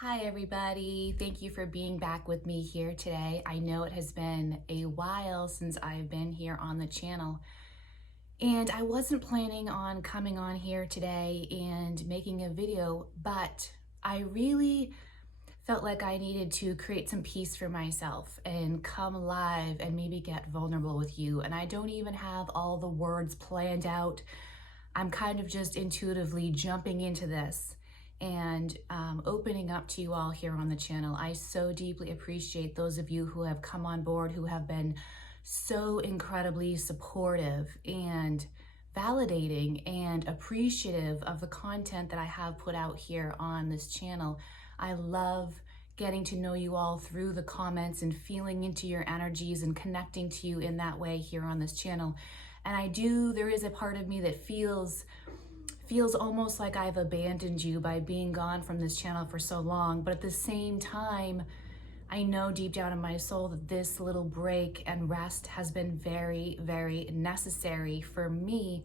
Hi, everybody. Thank you for being back with me here today. I know it has been a while since I've been here on the channel, and I wasn't planning on coming on here today and making a video, but I really felt like I needed to create some peace for myself and come live and maybe get vulnerable with you. And I don't even have all the words planned out. I'm kind of just intuitively jumping into this and opening up to you all here on the channel. I so deeply appreciate those of you who have come on board, who have been so incredibly supportive and validating and appreciative of the content that I have put out here on this channel. I love getting to know you all through the comments and feeling into your energies and connecting to you in that way here on this channel. And there is a part of me that feels almost like I've abandoned you by being gone from this channel for so long. But at the same time, I know deep down in my soul that this little break and rest has been very, very necessary for me.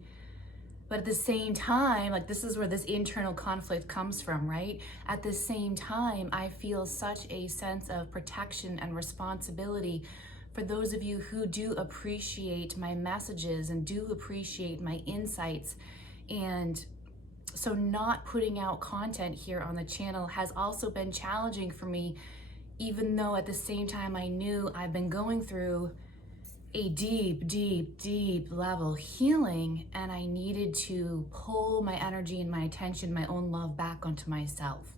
But at the same time, like, this is where this internal conflict comes from, right? At the same time, I feel such a sense of protection and responsibility for those of you who do appreciate my messages and do appreciate my insights. And so not putting out content here on the channel has also been challenging for me, even though at the same time I knew I've been going through a deep, deep, deep level healing, and I needed to pull my energy and my attention, my own love back onto myself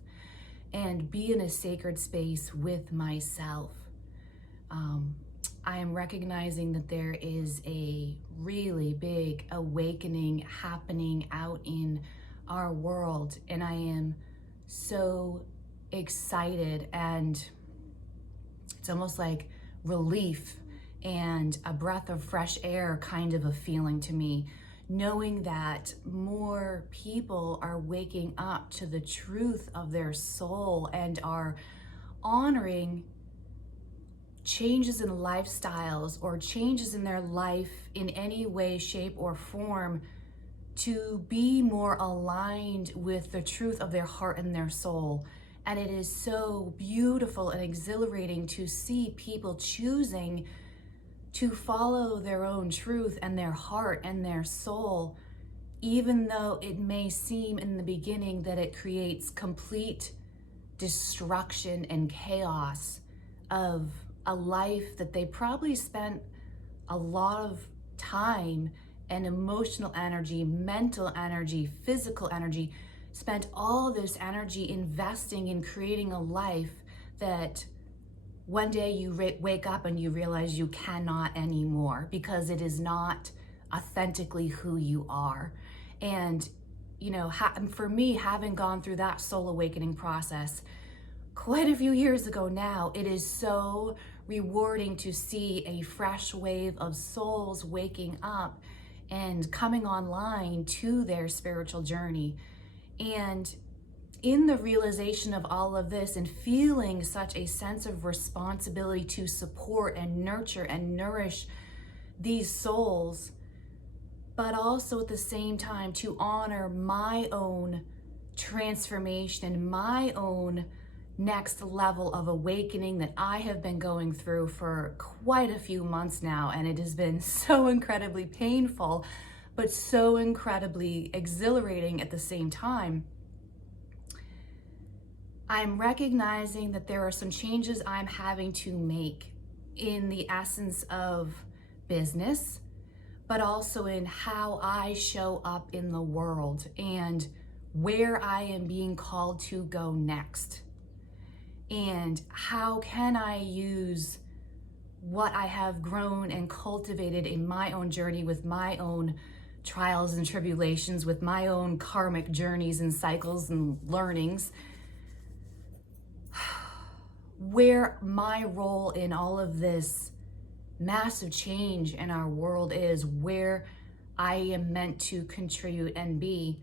and be in a sacred space with myself. I am recognizing that there is a really big awakening happening out in our world, and I am so excited, and it's almost like relief and a breath of fresh air kind of a feeling to me, knowing that more people are waking up to the truth of their soul and are honoring changes in lifestyles or changes in their life in any way, shape, or form to be more aligned with the truth of their heart and their soul. And it is so beautiful and exhilarating to see people choosing to follow their own truth and their heart and their soul, even though it may seem in the beginning that it creates complete destruction and chaos of a life that they probably spent a lot of time and emotional energy, mental energy, physical energy, spent all this energy investing in creating a life that one day you wake up and you realize you cannot anymore because it is not authentically who you are. And, you know, for me, having gone through that soul awakening process quite a few years ago now, it is so rewarding to see a fresh wave of souls waking up and coming online to their spiritual journey. And in the realization of all of this and feeling such a sense of responsibility to support and nurture and nourish these souls, but also at the same time to honor my own transformation and my own next level of awakening that I have been going through for quite a few months now. And it has been so incredibly painful, but so incredibly exhilarating at the same time. I'm recognizing that there are some changes I'm having to make in the essence of business, but also in how I show up in the world and where I am being called to go next. And how can I use what I have grown and cultivated in my own journey with my own trials and tribulations, with my own karmic journeys and cycles and learnings, where my role in all of this massive change in our world is, where I am meant to contribute and be,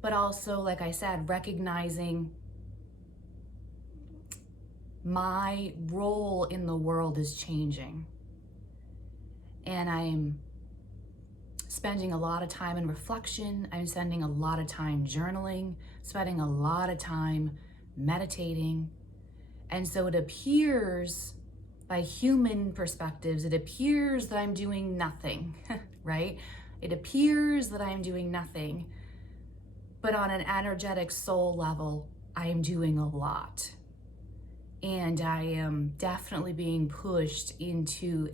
but also, like I said, recognizing my role in the world is changing. And I'm spending a lot of time in reflection. I'm spending a lot of time journaling, spending a lot of time meditating. And so it appears, by human perspectives, it appears that I'm doing nothing, right? It appears that I'm doing nothing. But on an energetic soul level, I am doing a lot. And I am definitely being pushed into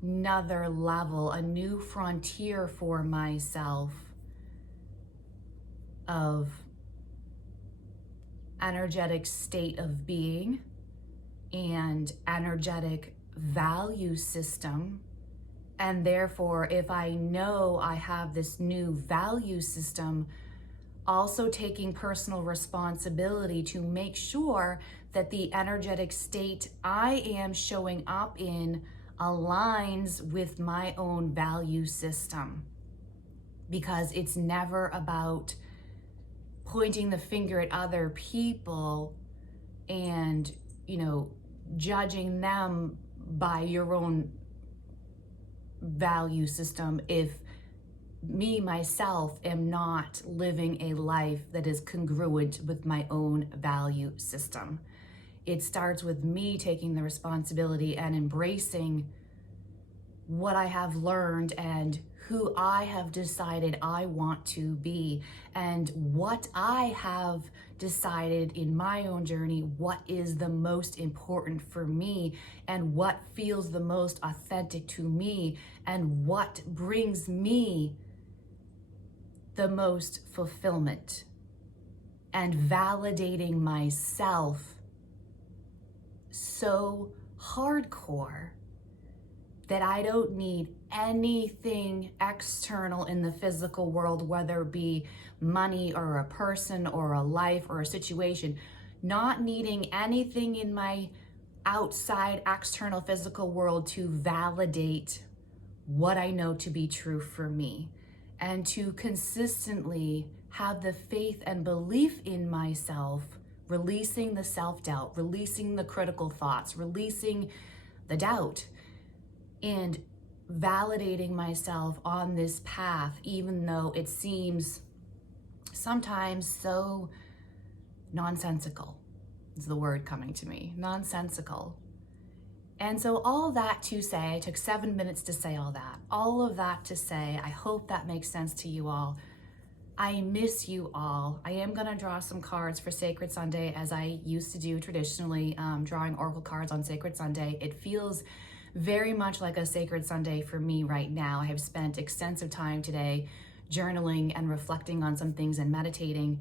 another level, a new frontier for myself of energetic state of being and energetic value system. And therefore, if I know I have this new value system, also taking personal responsibility to make sure that the energetic state I am showing up in aligns with my own value system. Because it's never about pointing the finger at other people and, judging them by your own value system if me, myself, am not living a life that is congruent with my own value system. It starts with me taking the responsibility and embracing what I have learned and who I have decided I want to be, and what I have decided in my own journey, what is the most important for me, and what feels the most authentic to me, and what brings me the most fulfillment, and validating myself so hardcore that I don't need anything external in the physical world, whether it be money or a person or a life or a situation, not needing anything in my outside external physical world to validate what I know to be true for me, and to consistently have the faith and belief in myself, releasing the self-doubt, releasing the critical thoughts, releasing the doubt, and validating myself on this path, even though it seems sometimes so nonsensical, is the word coming to me, nonsensical. And so all that to say, I took 7 minutes to say all of that to say, I hope that makes sense to you all. I miss you all. I am gonna draw some cards for Sacred Sunday, as I used to do traditionally, drawing oracle cards on Sacred Sunday. It feels very much like a Sacred Sunday for me right now. I have spent extensive time today journaling and reflecting on some things and meditating,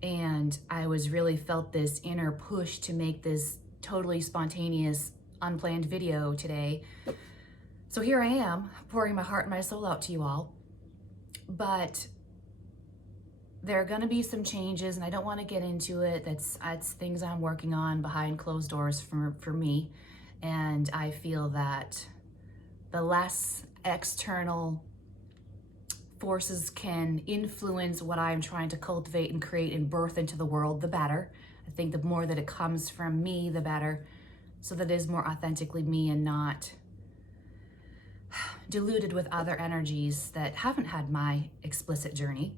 and I was really felt this inner push to make this totally spontaneous, unplanned video today. So here I am, pouring my heart and my soul out to you all. But there are gonna be some changes, and I don't wanna get into it. That's things I'm working on behind closed doors for me. And I feel that the less external forces can influence what I'm trying to cultivate and create and birth into the world, the better. I think the more that it comes from me, the better, so that it is more authentically me and not diluted with other energies that haven't had my explicit journey.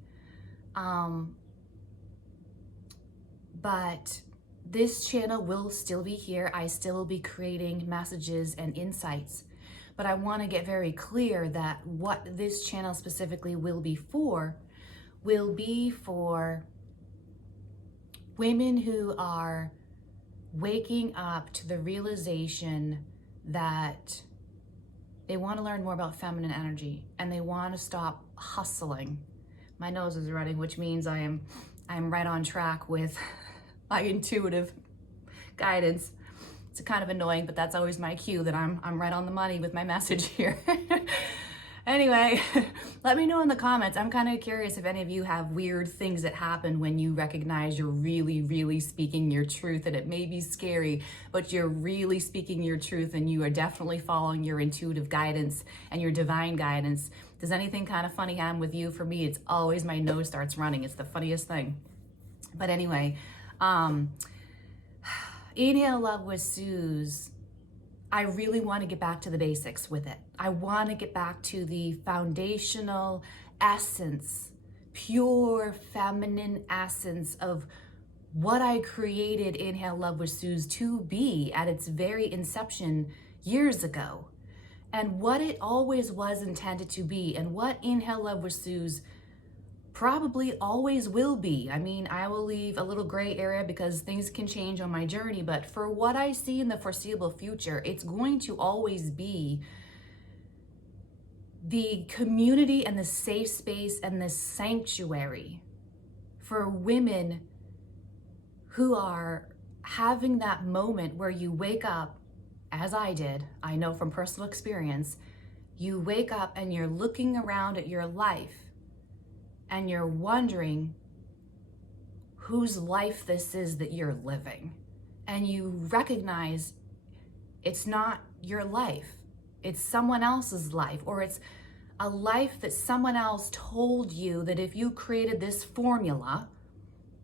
But this channel will still be here. I still will be creating messages and insights. But I want to get very clear that what this channel specifically will be for women who are waking up to the realization that they want to learn more about feminine energy, and they want to stop hustling. My nose is running, which means I am right on track with my intuitive guidance. It's kind of annoying, but that's always my cue that I'm right on the money with my message here. Anyway, let me know in the comments. I'm kind of curious if any of you have weird things that happen when you recognize you're really, really speaking your truth, and it may be scary, but you're really speaking your truth and you are definitely following your intuitive guidance and your divine guidance. Does anything kind of funny happen with you? For me, it's always my nose starts running. It's the funniest thing. But anyway, Inhale Love with Suze, I really want to get back to the basics with it. I want to get back to the foundational essence pure feminine essence of what I created Inhale Love with Suze to be at its very inception years ago, and what it always was intended to be, and what Inhale Love with Suze probably always will be. I mean, I will leave a little gray area because things can change on my journey, but for what I see in the foreseeable future, it's going to always be the community and the safe space and the sanctuary for women who are having that moment where you wake up, as I did, I know from personal experience, you wake up and you're looking around at your life and you're wondering whose life this is that you're living. And you recognize it's not your life, it's someone else's life, or it's a life that someone else told you that if you created this formula,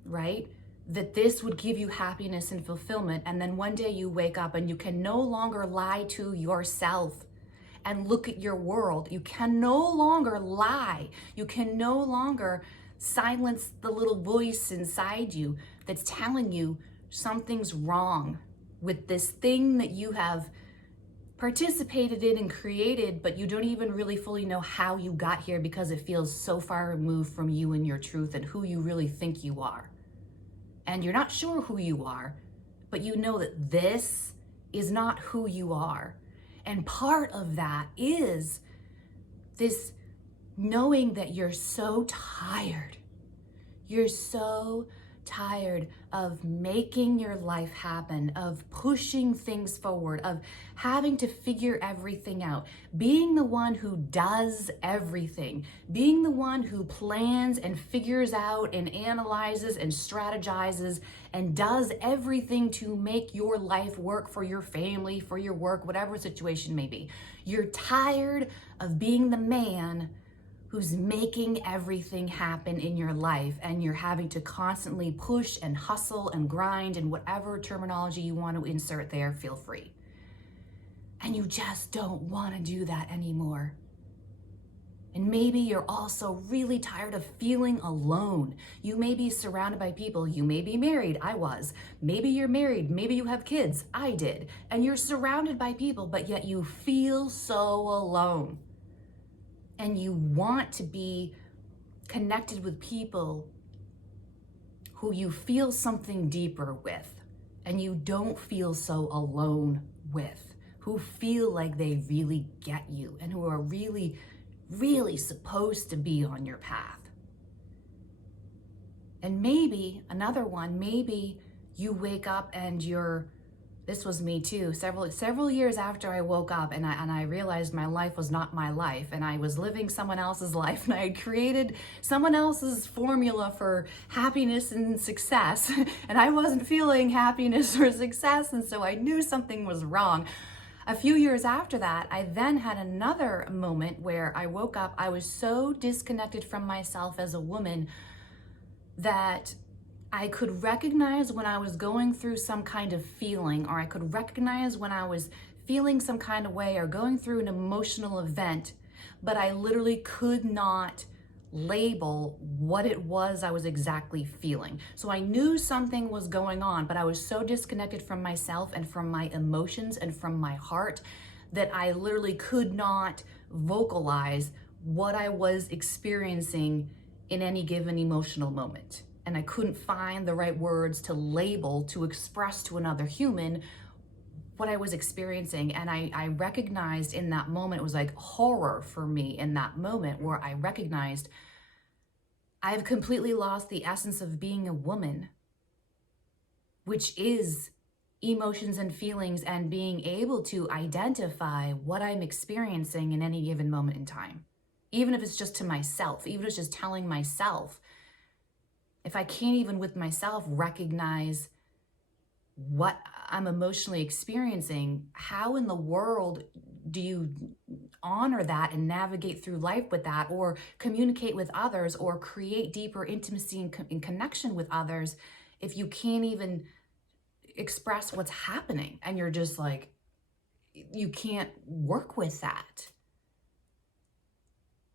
right, that this would give you happiness and fulfillment. And then one day you wake up and you can no longer lie to yourself and look at your world. You can no longer lie. You can no longer silence the little voice inside you that's telling you something's wrong with this thing that you have participated in and created, but you don't even really fully know how you got here because it feels so far removed from you and your truth and who you really think you are. And you're not sure who you are, but you know that this is not who you are. And part of that is this knowing that you're so tired. You're so tired of making your life happen, of pushing things forward, of having to figure everything out, being the one who does everything, being the one who plans and figures out and analyzes and strategizes and does everything to make your life work for your family, for your work, whatever situation may be. You're tired of being the man who's making everything happen in your life, and you're having to constantly push and hustle and grind and whatever terminology you want to insert there, feel free. And you just don't want to do that anymore. And maybe you're also really tired of feeling alone. You may be surrounded by people. You may be married. I was. Maybe you're married. Maybe you have kids. I did. And you're surrounded by people, but yet you feel so alone. And you want to be connected with people who you feel something deeper with, and you don't feel so alone with, who feel like they really get you and who are really, really supposed to be on your path. And maybe another one, maybe you wake up and this was me too, several years after I woke up and I realized my life was not my life and I was living someone else's life, and I had created someone else's formula for happiness and success, and I wasn't feeling happiness or success, and so I knew something was wrong. A few years after that, I then had another moment where I woke up. I was so disconnected from myself as a woman that I could recognize when I was going through some kind of feeling, or I could recognize when I was feeling some kind of way or going through an emotional event, but I literally could not label what it was I was exactly feeling. So I knew something was going on, but I was so disconnected from myself and from my emotions and from my heart that I literally could not vocalize what I was experiencing in any given emotional moment. And I couldn't find the right words to label, to express to another human what I was experiencing. And I recognized in that moment, it was like horror for me in that moment, where I recognized I've completely lost the essence of being a woman, which is emotions and feelings and being able to identify what I'm experiencing in any given moment in time. Even if it's just to myself, even if it's just telling myself, if I can't even with myself recognize what I'm emotionally experiencing, how in the world do you honor that and navigate through life with that, or communicate with others, or create deeper intimacy and connection with others if you can't even express what's happening and you're just like, you can't work with that?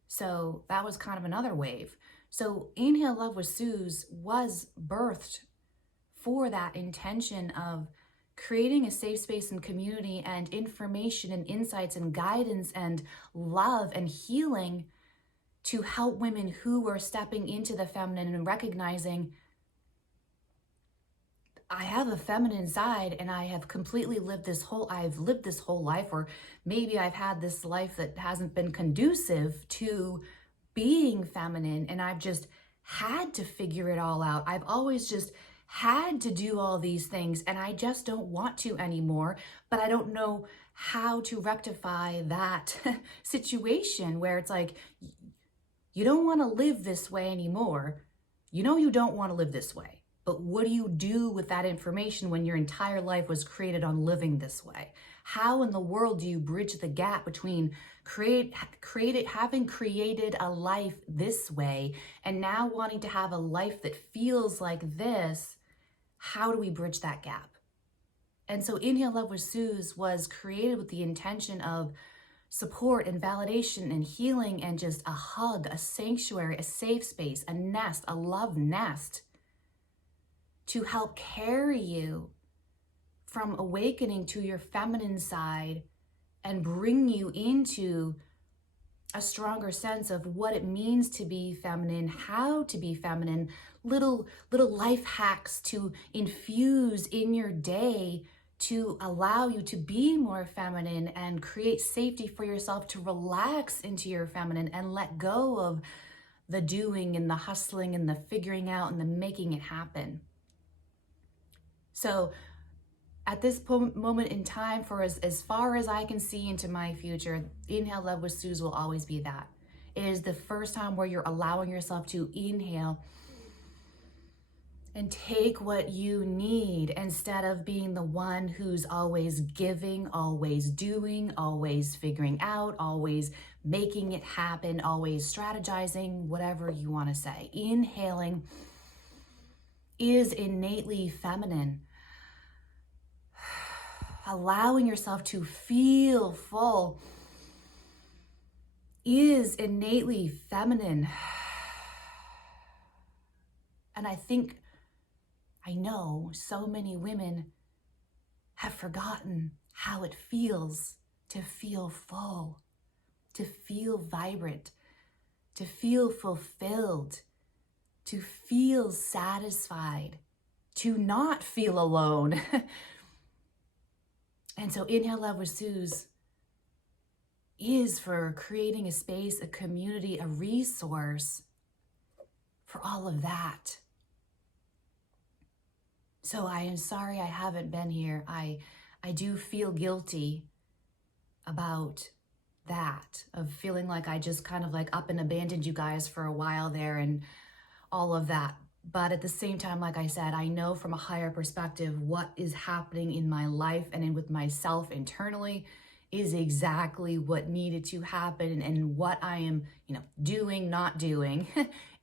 So that was kind of another wave. So Inhale Love with Suze was birthed for that intention of creating a safe space and community and information and insights and guidance and love and healing to help women who are stepping into the feminine and recognizing, I have a feminine side and I have completely lived I've lived this whole life, or maybe I've had this life that hasn't been conducive to being feminine, and I've just had to figure it all out. I've always just had to do all these things and I just don't want to anymore, but I don't know how to rectify that situation where it's like, you don't want to live this way anymore. You know you don't want to live this way. But what do you do with that information when your entire life was created on living this way? How in the world do you bridge the gap between having created a life this way and now wanting to have a life that feels like this? How do we bridge that gap? And so Inhale Love with Suze was created with the intention of support and validation and healing and just a hug, a sanctuary, a safe space, a nest, a love nest to help carry you from awakening to your feminine side and bring you into a stronger sense of what it means to be feminine, how to be feminine, little life hacks to infuse in your day to allow you to be more feminine and create safety for yourself to relax into your feminine and let go of the doing and the hustling and the figuring out and the making it happen. So at this moment in time, for as far as I can see into my future, Inhale Love with Suze will always be that. It is the first time where you're allowing yourself to inhale and take what you need instead of being the one who's always giving, always doing, always figuring out, always making it happen, always strategizing, whatever you want to say. Inhaling is innately feminine. Allowing yourself to feel full is innately feminine. And I know so many women have forgotten how it feels to feel full, to feel vibrant, to feel fulfilled, to feel satisfied, to not feel alone. And so Inhale Love with Suze is for creating a space, a community, a resource for all of that. So I am sorry I haven't been here. I do feel guilty about that, of feeling like I just kind of like up and abandoned you guys for a while there and all of that. But at the same time, like I said, I know from a higher perspective what is happening in my life and with myself internally is exactly what needed to happen, and what I am, doing, not doing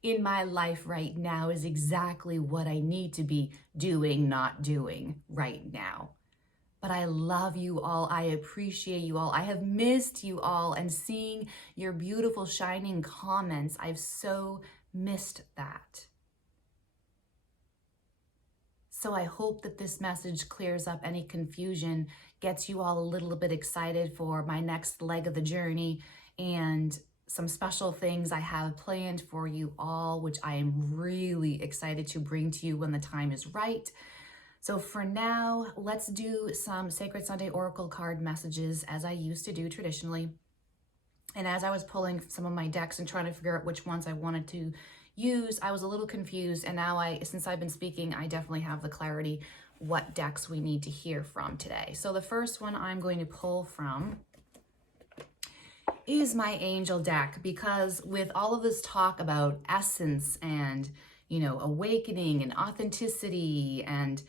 in my life right now is exactly what I need to be doing, not doing right now. But I love you all. I appreciate you all. I have missed you all, and seeing your beautiful shining comments, I've so missed that. So I hope that this message clears up any confusion, gets you all a little bit excited for my next leg of the journey and some special things I have planned for you all, which I am really excited to bring to you when the time is right. So for now, let's do some Sacred Sunday Oracle card messages as I used to do traditionally. And as I was pulling some of my decks and trying to figure out which ones I wanted to use, I was a little confused, and now since I've been speaking, I definitely have the clarity what decks we need to hear from today. So the first one I'm going to pull from is my angel deck, because with all of this talk about essence and, awakening and authenticity and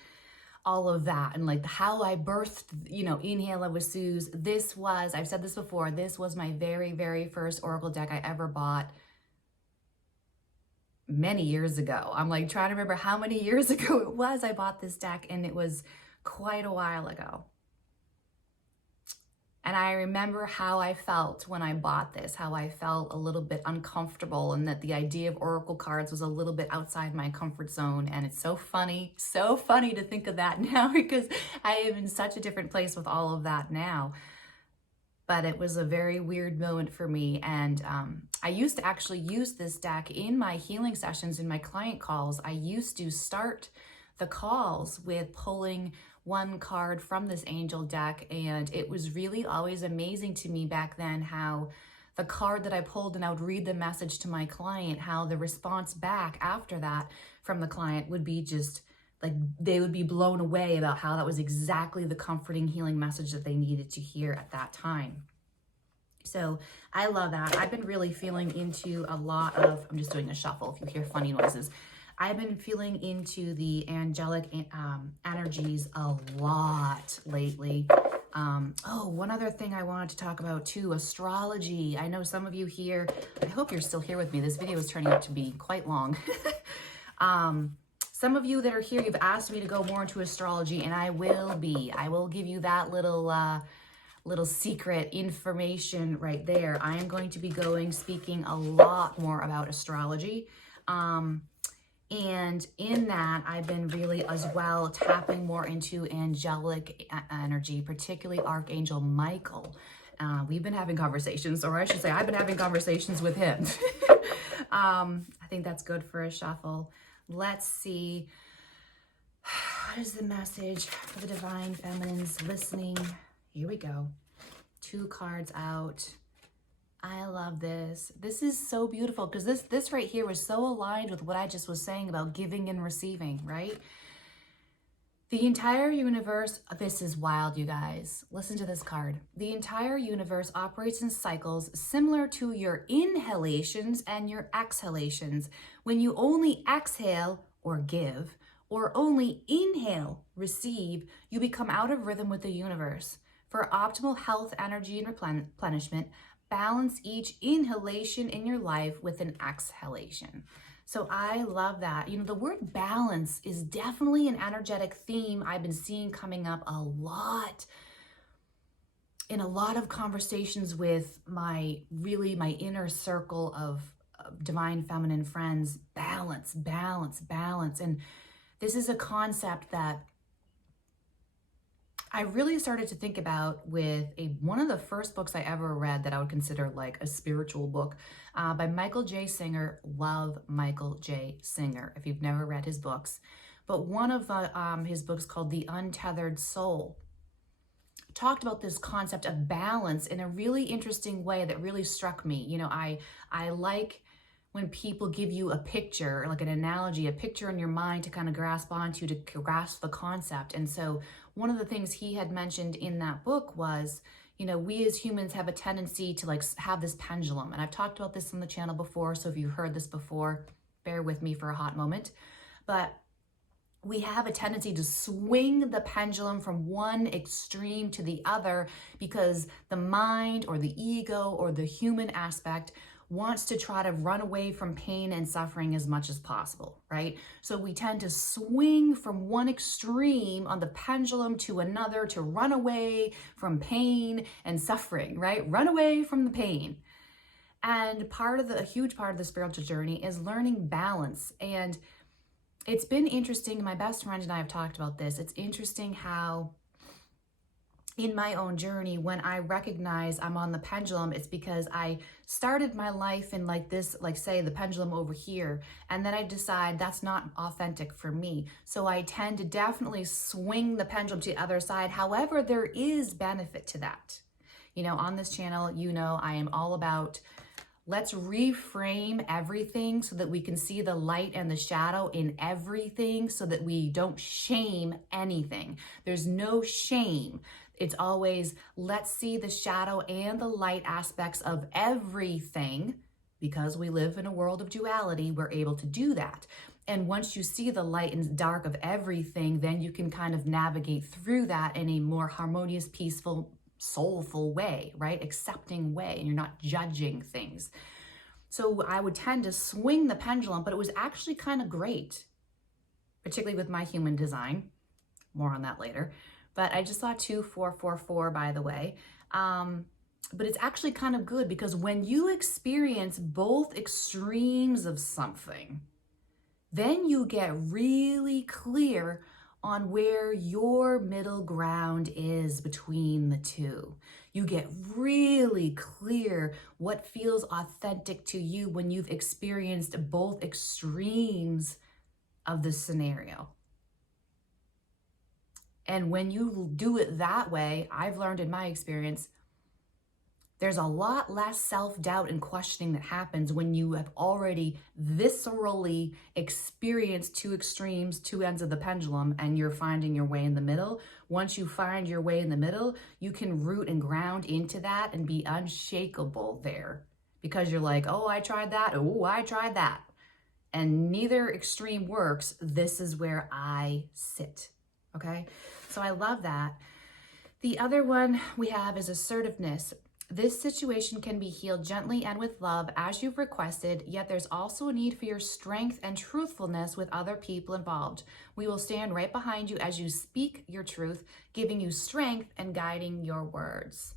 all of that, and like how I birthed, Inhale Love with Suze, I've said this before, this was my very, very first Oracle deck I ever bought many years ago. I'm like trying to remember how many years ago it was I bought this deck, and it was quite a while ago. And I remember how I felt when I bought this, how I felt a little bit uncomfortable and that the idea of oracle cards was a little bit outside my comfort zone. And it's so funny to think of that now because I am in such a different place with all of that now. But it was a very weird moment for me. And I used to actually use this deck in my healing sessions, in my client calls. I used to start the calls with pulling one card from this angel deck. And it was really always amazing to me back then how the card that I pulled and I would read the message to my client, how the response back after that from the client would be just like they would be blown away about how that was exactly the comforting, healing message that they needed to hear at that time. So I love that. I've been really feeling into a lot of, I'm just doing a shuffle if you hear funny noises. I've been feeling into the angelic energies a lot lately. Oh, one other thing I wanted to talk about too, astrology. I know some of you here, I hope you're still here with me. This video is turning out to be quite long. Some of you that are here, you've asked me to go more into astrology, and I will be. I will give you that little secret information right there. I am going to be speaking a lot more about astrology. And in that, I've been really as well tapping more into angelic energy, particularly Archangel Michael. We've been having conversations, or I should say I've been having conversations with him. I think that's good for a shuffle. Let's see. What is the message for the divine feminines listening? Here we go. 2 cards out. I love this. This is so beautiful because this right here was so aligned with what I just was saying about giving and receiving, right? The entire universe, this is wild, you guys. Listen to this card. The entire universe operates in cycles similar to your inhalations and your exhalations. When you only exhale or give, or only inhale, receive, you become out of rhythm with the universe. For optimal health, energy, and replenishment, balance each inhalation in your life with an exhalation. So I love that. You know, the word balance is definitely an energetic theme I've been seeing coming up a lot in a lot of conversations with my inner circle of divine feminine friends. Balance, balance, balance. And this is a concept that I really started to think about with one of the first books I ever read that I would consider like a spiritual book by Michael J. Singer. Love Michael J. Singer if you've never read his books. But one of his books called The Untethered Soul talked about this concept of balance in a really interesting way that really struck me. You know, I like when people give you a picture, like an analogy, a picture in your mind to kind of grasp onto, to grasp the concept. And so one of the things he had mentioned in that book was, you know, we as humans have a tendency to like have this pendulum. And I've talked about this on the channel before, so if you've heard this before, bear with me for a hot moment. But we have a tendency to swing the pendulum from one extreme to the other because the mind or the ego or the human aspect wants to try to run away from pain and suffering as much as possible, right? So we tend to swing from one extreme on the pendulum to another to run away from pain and suffering, right? Run away from the pain. And a huge part of the spiritual journey is learning balance. And it's been interesting. My best friend and I have talked about this. It's interesting how in my own journey, when I recognize I'm on the pendulum, it's because I started my life in like this, like say the pendulum over here, and then I decide that's not authentic for me. So I tend to definitely swing the pendulum to the other side. However, there is benefit to that. You know, on this channel, you know, I am all about let's reframe everything so that we can see the light and the shadow in everything so that we don't shame anything. There's no shame. It's always, let's see the shadow and the light aspects of everything. Because we live in a world of duality, we're able to do that. And once you see the light and dark of everything, then you can kind of navigate through that in a more harmonious, peaceful, soulful way, right? Accepting way, and you're not judging things. So I would tend to swing the pendulum, but it was actually kind of great, particularly with my human design. More on that later. But I just saw 2444, by the way. But it's actually kind of good because when you experience both extremes of something, then you get really clear on where your middle ground is between the two. You get really clear what feels authentic to you when you've experienced both extremes of the scenario. And when you do it that way, I've learned in my experience, there's a lot less self-doubt and questioning that happens when you have already viscerally experienced two extremes, two ends of the pendulum, and you're finding your way in the middle. Once you find your way in the middle, you can root and ground into that and be unshakable there because you're like, oh, I tried that. Oh, I tried that. And neither extreme works. This is where I sit. Okay? So I love that. The other one we have is assertiveness. This situation can be healed gently and with love as you've requested, yet there's also a need for your strength and truthfulness with other people involved. We will stand right behind you as you speak your truth, giving you strength and guiding your words.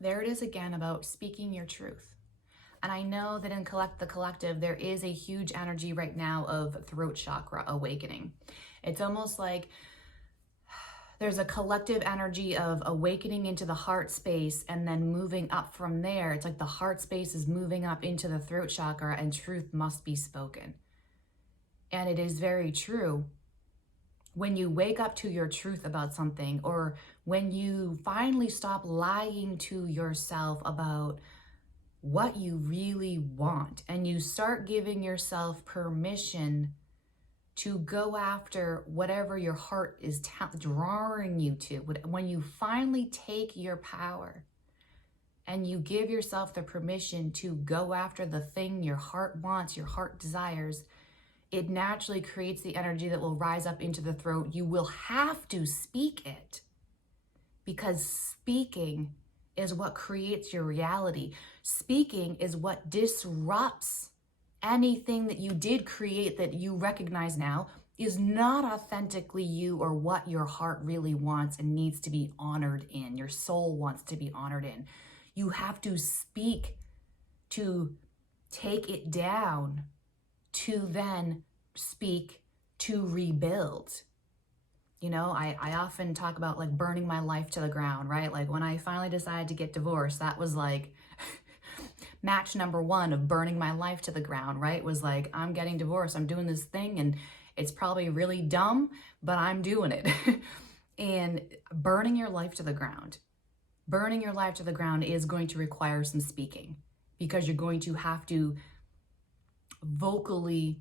There it is again about speaking your truth. And I know that in the collective, there is a huge energy right now of throat chakra awakening. It's almost like there's a collective energy of awakening into the heart space and then moving up from there. It's like the heart space is moving up into the throat chakra and truth must be spoken. And it is very true. When you wake up to your truth about something, or when you finally stop lying to yourself about what you really want, and you start giving yourself permission to go after whatever your heart is drawing you to. When you finally take your power and you give yourself the permission to go after the thing your heart wants, your heart desires, it naturally creates the energy that will rise up into the throat. You will have to speak it because speaking is what creates your reality. Speaking is what disrupts anything that you did create that you recognize now is not authentically you or what your heart really wants and needs to be honored in, your soul wants to be honored in. You have to speak to take it down, to then speak to rebuild. You know, I often talk about like burning my life to the ground, right? Like when I finally decided to get divorced, that was like match number one of burning my life to the ground, right? Was like, I'm getting divorced. I'm doing this thing and it's probably really dumb, but I'm doing it. And burning your life to the ground. Burning your life to the ground is going to require some speaking because you're going to have to vocally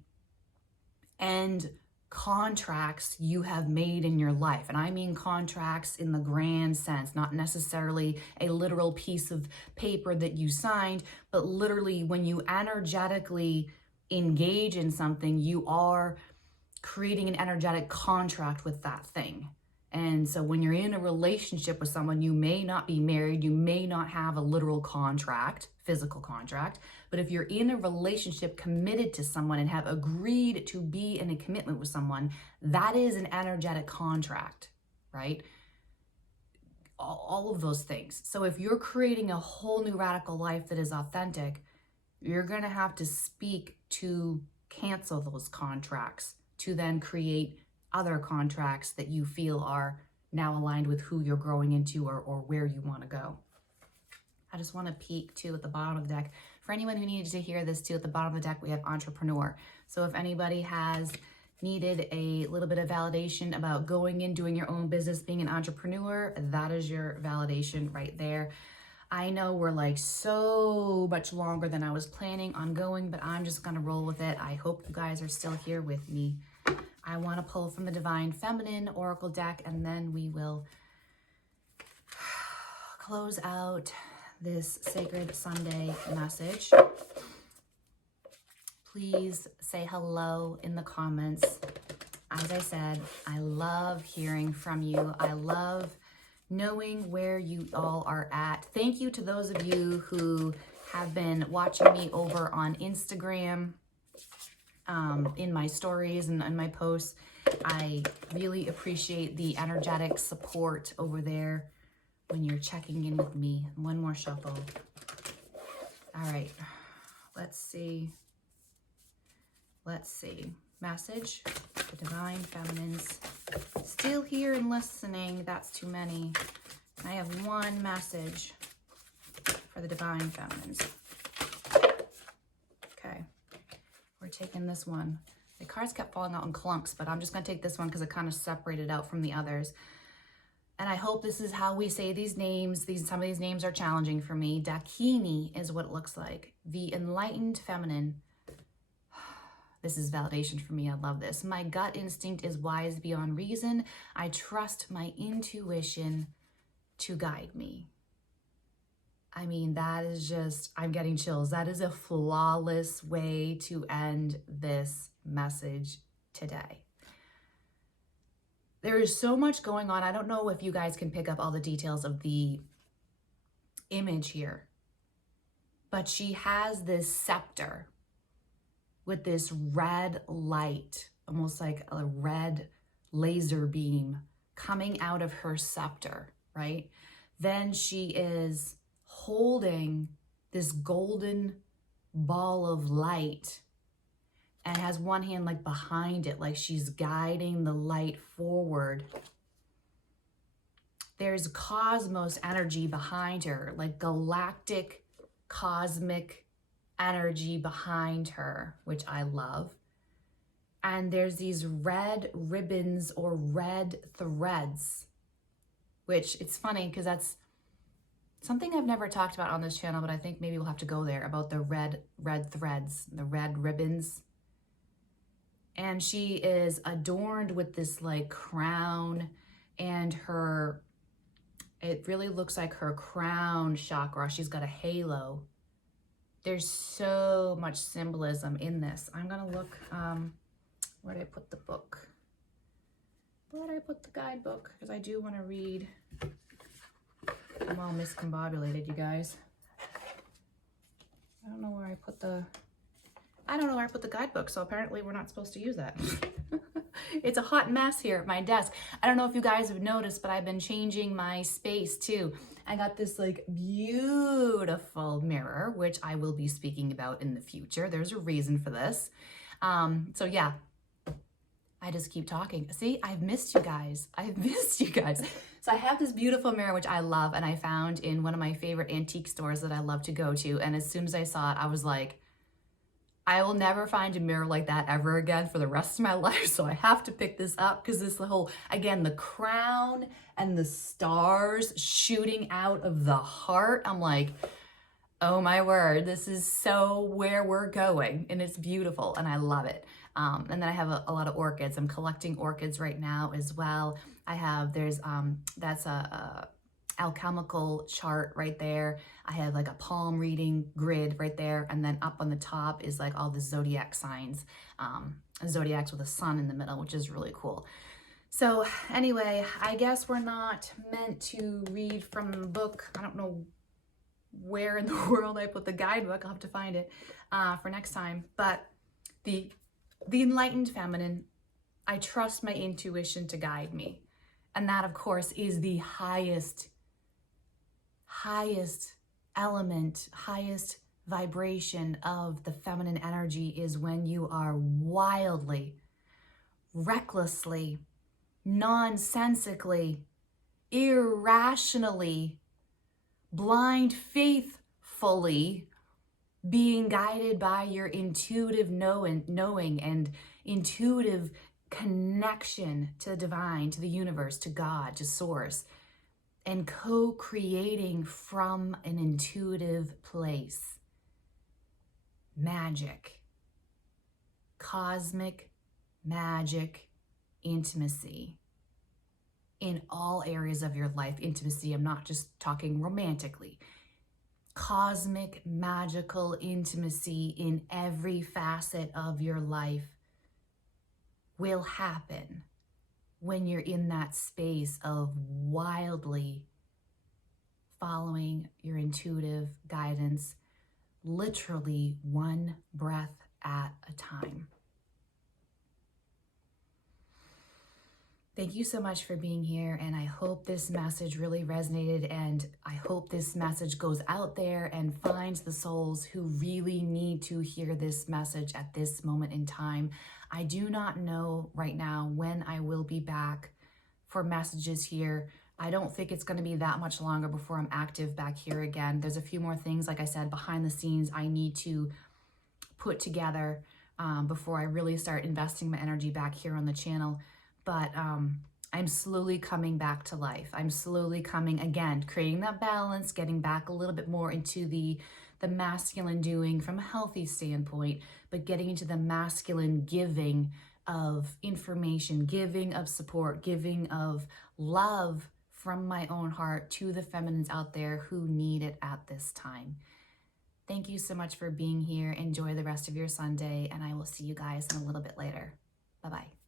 end contracts you have made in your life. And I mean contracts in the grand sense, not necessarily a literal piece of paper that you signed, but literally when you energetically engage in something, you are creating an energetic contract with that thing. And so when you're in a relationship with someone, you may not be married, you may not have a literal contract, physical contract, but if you're in a relationship committed to someone and have agreed to be in a commitment with someone, that is an energetic contract, right? All of those things. So if you're creating a whole new radical life that is authentic, you're gonna have to speak to cancel those contracts to then create other contracts that you feel are now aligned with who you're growing into or where you want to go. I just want to peek too at the bottom of the deck. For anyone who needed to hear this too, at the bottom of the deck, we have entrepreneur. So if anybody has needed a little bit of validation about going in, doing your own business, being an entrepreneur, that is your validation right there. I know we're like so much longer than I was planning on going, but I'm just going to roll with it. I hope you guys are still here with me. I want to pull from the Divine Feminine Oracle deck, and then we will close out this Sacred Sunday message. Please say hello in the comments. As I said, I love hearing from you. I love knowing where you all are at. Thank you to those of you who have been watching me over on Instagram, in my stories and my posts. I really appreciate the energetic support over there when you're checking in with me. One more shuffle. All right, let's see. Let's see. Message, the Divine Feminines. Still here and listening. That's too many. I have one message for the Divine Feminines. Okay, we're taking this one. The cards kept falling out in clunks, but I'm just going to take this one because it kind of separated out from the others. And I hope this is how we say these names. Some of these names are challenging for me. Dakini is what it looks like. The Enlightened Feminine. This is validation for me. I love this. My gut instinct is wise beyond reason. I trust my intuition to guide me. I mean, that is just, I'm getting chills. That is a flawless way to end this message today. There is so much going on. I don't know if you guys can pick up all the details of the image here, but she has this scepter with this red light, almost like a red laser beam coming out of her scepter, right? Then she is holding this golden ball of light and has one hand like behind it, like she's guiding the light forward. There's cosmos energy behind her, like galactic cosmic energy behind her, which I love. And there's these red ribbons or red threads, which it's funny because that's something I've never talked about on this channel, but I think maybe we'll have to go there about the red threads, the red ribbons. And she is adorned with this like crown, and it really looks like her crown chakra. She's got a halo. There's so much symbolism in this. I'm gonna look, where did I put the book? Where did I put the guidebook? Because I do wanna read. I'm all miscombobulated, you guys. I don't know where I put the guidebook, so apparently we're not supposed to use that. It's a hot mess here at my desk. I don't know if you guys have noticed, but I've been changing my space too. I got this like beautiful mirror, which I will be speaking about in the future. There's a reason for this. So yeah, I just keep talking. See, I've missed you guys. I've missed you guys. So I have this beautiful mirror, which I love, and I found in one of my favorite antique stores that I love to go to. And as soon as I saw it, I was like, I will never find a mirror like that ever again for the rest of my life. So I have to pick this up because this whole, again, the crown and the stars shooting out of the heart. I'm like, oh my word, this is so where we're going, and it's beautiful and I love it. And then I have a lot of orchids. I'm collecting orchids right now as well. That's a alchemical chart right there. I have like a palm reading grid right there, and then up on the top is like all the zodiac signs, zodiacs with a sun in the middle, which is really cool. So anyway, I guess we're not meant to read from the book. I don't know where in the world I put the guidebook. I'll have to find it for next time. But the Enlightened Feminine, I trust my intuition to guide me. And that, of course, is the highest element, highest vibration of the feminine energy, is when you are wildly, recklessly, nonsensically, irrationally, blind faithfully being guided by your intuitive knowing and intuitive connection to the divine, to the universe, to God, to source, and co-creating from an intuitive place. Magic, cosmic magic, intimacy in all areas of your life. Intimacy, I'm not just talking romantically. Cosmic, magical intimacy in every facet of your life will happen when you're in that space of wildly following your intuitive guidance, literally one breath at a time. Thank you so much for being here, and I hope this message really resonated, and I hope this message goes out there and finds the souls who really need to hear this message at this moment in time. I do not know right now when I will be back for messages here. I don't think it's going to be that much longer before I'm active back here again. There's a few more things, like I said, behind the scenes I need to put together before I really start investing my energy back here on the channel. But I'm slowly coming back to life. I'm slowly coming, again, creating that balance, getting back a little bit more into the masculine doing from a healthy standpoint, but getting into the masculine giving of information, giving of support, giving of love from my own heart to the feminines out there who need it at this time. Thank you so much for being here. Enjoy the rest of your Sunday, and I will see you guys in a little bit later. Bye-bye.